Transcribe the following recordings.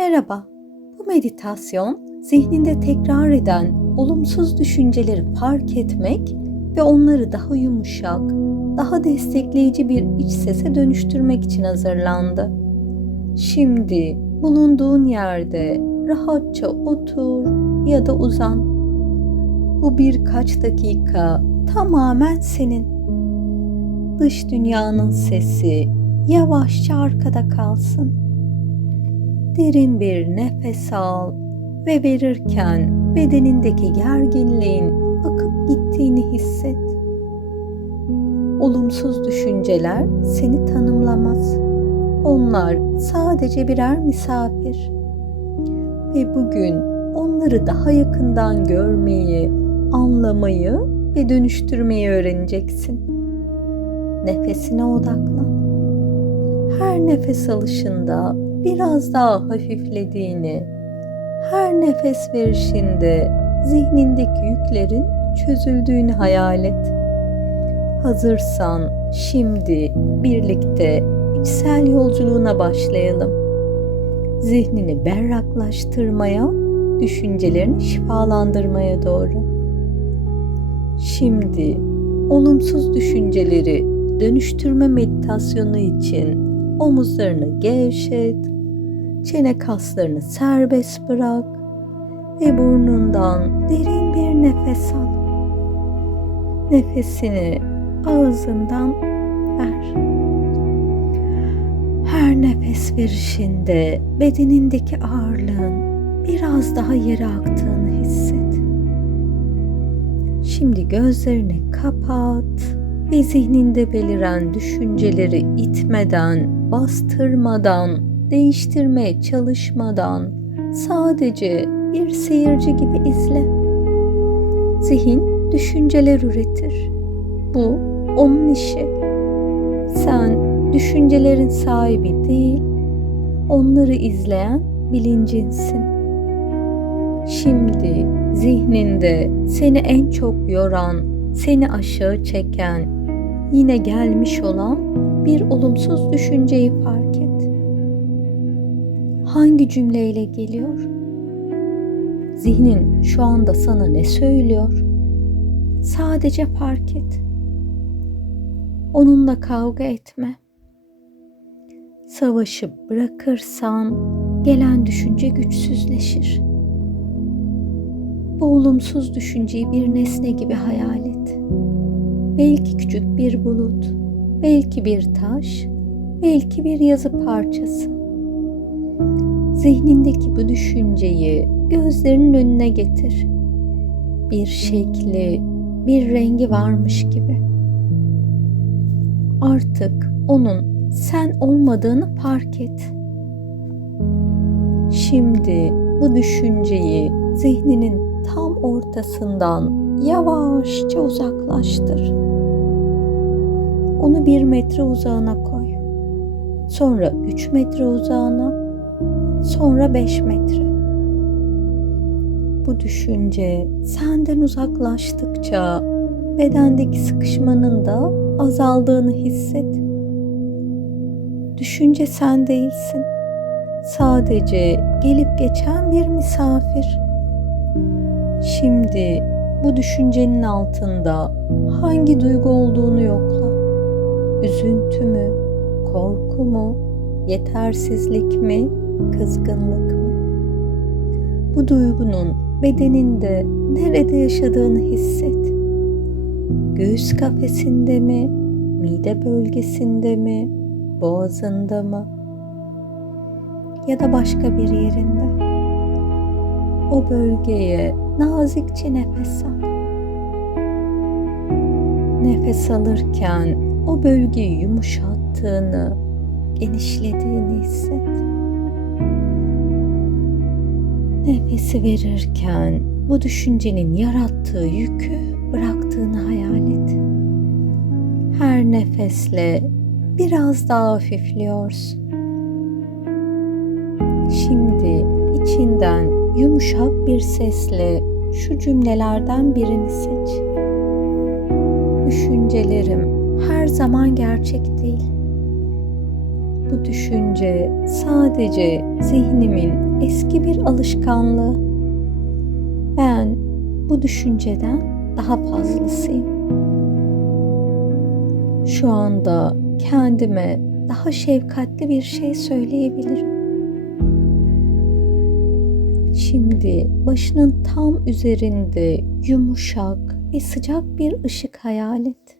Merhaba. Bu meditasyon zihninde tekrar eden olumsuz düşünceleri fark etmek ve onları daha yumuşak, daha destekleyici bir iç sese dönüştürmek için hazırlandı. Şimdi bulunduğun yerde rahatça otur ya da uzan. Bu birkaç dakika tamamen senin. Dış dünyanın sesi yavaşça arkada kalsın. Derin bir nefes al ve verirken bedenindeki gerginliğin akıp gittiğini hisset. Olumsuz düşünceler seni tanımlamaz. Onlar sadece birer misafir. Ve bugün onları daha yakından görmeyi, anlamayı ve dönüştürmeyi öğreneceksin. Nefesine odaklan. Her nefes alışında biraz daha hafiflediğini, her nefes verişinde zihnindeki yüklerin çözüldüğünü hayal et. Hazırsan şimdi birlikte içsel yolculuğuna başlayalım. Zihnini berraklaştırmaya, düşüncelerini şifalandırmaya doğru. Şimdi olumsuz düşünceleri dönüştürme meditasyonu için omuzlarını gevşet, çene kaslarını serbest bırak ve burnundan derin bir nefes al. Nefesini ağzından ver. Her nefes verişinde bedenindeki ağırlığın biraz daha yere aktığını hisset. Şimdi gözlerini kapat ve zihninde beliren düşünceleri itmeden, bastırmadan, değiştirmeye çalışmadan sadece bir seyirci gibi izle. Zihin düşünceler üretir. Bu onun işi. Sen düşüncelerin sahibi değil, onları izleyen bilincinsin. Şimdi zihninde seni en çok yoran, seni aşağı çeken, yine gelmiş olan bir olumsuz düşünceyi fark et. Hangi cümleyle geliyor? Zihnin şu anda sana ne söylüyor? Sadece fark et. Onunla kavga etme. Savaşı bırakırsan gelen düşünce güçsüzleşir. Bu olumsuz düşünceyi bir nesne gibi hayal et. Belki küçük bir bulut, belki bir taş, belki bir yazı parçası. Zihnindeki bu düşünceyi gözlerinin önüne getir. Bir şekli, bir rengi varmış gibi. Artık onun sen olmadığını fark et. Şimdi bu düşünceyi zihninin tam ortasından yavaşça uzaklaştır. Onu bir metre uzağına koy. Sonra üç metre uzağına, sonra beş metre. Bu düşünce senden uzaklaştıkça bedendeki sıkışmanın da azaldığını hisset. Düşünce sen değilsin. Sadece gelip geçen bir misafir. Şimdi bu düşüncenin altında hangi duygu olduğunu yokla. Üzüntü mü, korku mu, yetersizlik mi, kızgınlık mı? Bu duygunun bedeninde nerede yaşadığını hisset. Göğüs kafesinde mi, mide bölgesinde mi, boğazında mı ya da başka bir yerinde. O bölgeye nazikçe nefes al. Nefes alırken o bölgeyi yumuşattığını, genişlediğini hisset. Nefesi verirken bu düşüncenin yarattığı yükü bıraktığını hayal et. Her nefesle biraz daha hafifliyorsun. Şimdi içinden yumuşak bir sesle şu cümlelerden birini seç. Düşüncelerim her zaman gerçek değil. Bu düşünce sadece zihnimin eski bir alışkanlığı. Ben bu düşünceden daha fazlasıyım. Şu anda kendime daha şefkatli bir şey söyleyebilirim. Şimdi başının tam üzerinde yumuşak ve sıcak bir ışık hayal et.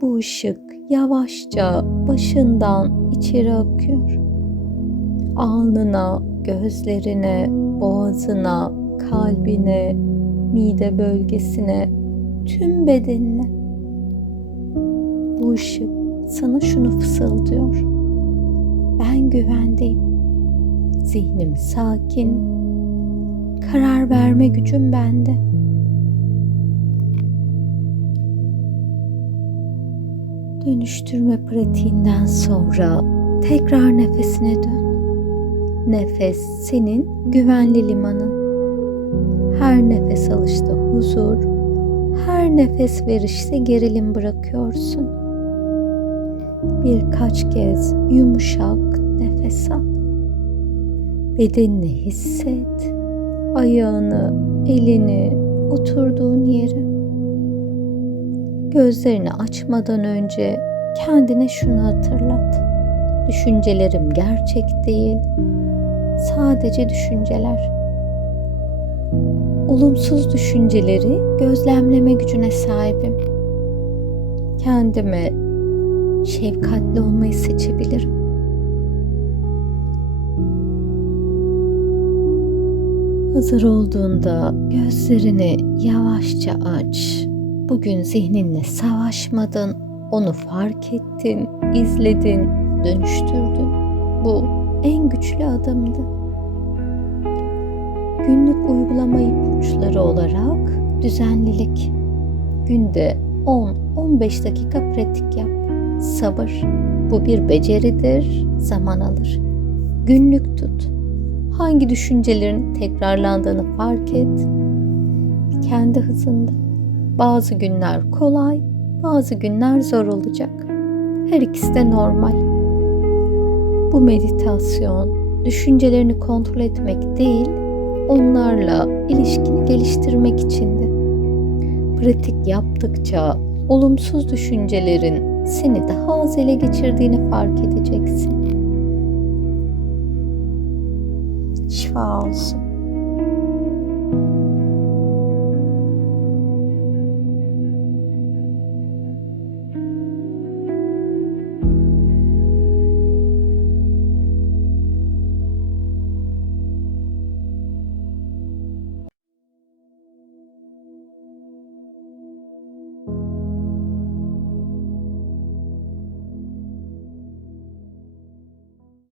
Bu ışık yavaşça başından içeri akıyor. Alnına, gözlerine, boğazına, kalbine, mide bölgesine, tüm bedenine. Bu ışık sana şunu fısıldıyor. Ben güvendeyim. Zihnim sakin. Karar verme gücüm bende. Dönüştürme pratiğinden sonra tekrar nefesine dön. Nefes senin güvenli limanın. Her nefes alışta huzur, her nefes verişte gerilim bırakıyorsun. Birkaç kez yumuşak nefes al. Bedenini hisset, ayağını, elini, oturduğun yeri. Gözlerini açmadan önce kendine şunu hatırlat. Düşüncelerim gerçek değil, sadece düşünceler. Olumsuz düşünceleri gözlemleme gücüne sahibim. Kendime şefkatli olmayı seçebilirim. Hazır olduğunda gözlerini yavaşça aç. Bugün zihninle savaşmadın, onu fark ettin, izledin, dönüştürdün. Bu en güçlü adımdı. Günlük uygulama ipuçları olarak düzenlilik. Günde 10-15 dakika pratik yap. Sabır. Bu bir beceridir, zaman alır. Günlük tut. Hangi düşüncelerin tekrarlandığını fark et. Kendi hızında. Bazı günler kolay, bazı günler zor olacak. Her ikisi de normal. Bu meditasyon düşüncelerini kontrol etmek değil, onlarla ilişkini geliştirmek içindi. Pratik yaptıkça olumsuz düşüncelerin seni daha az ele geçirdiğini fark edeceksin. Şifa olsun.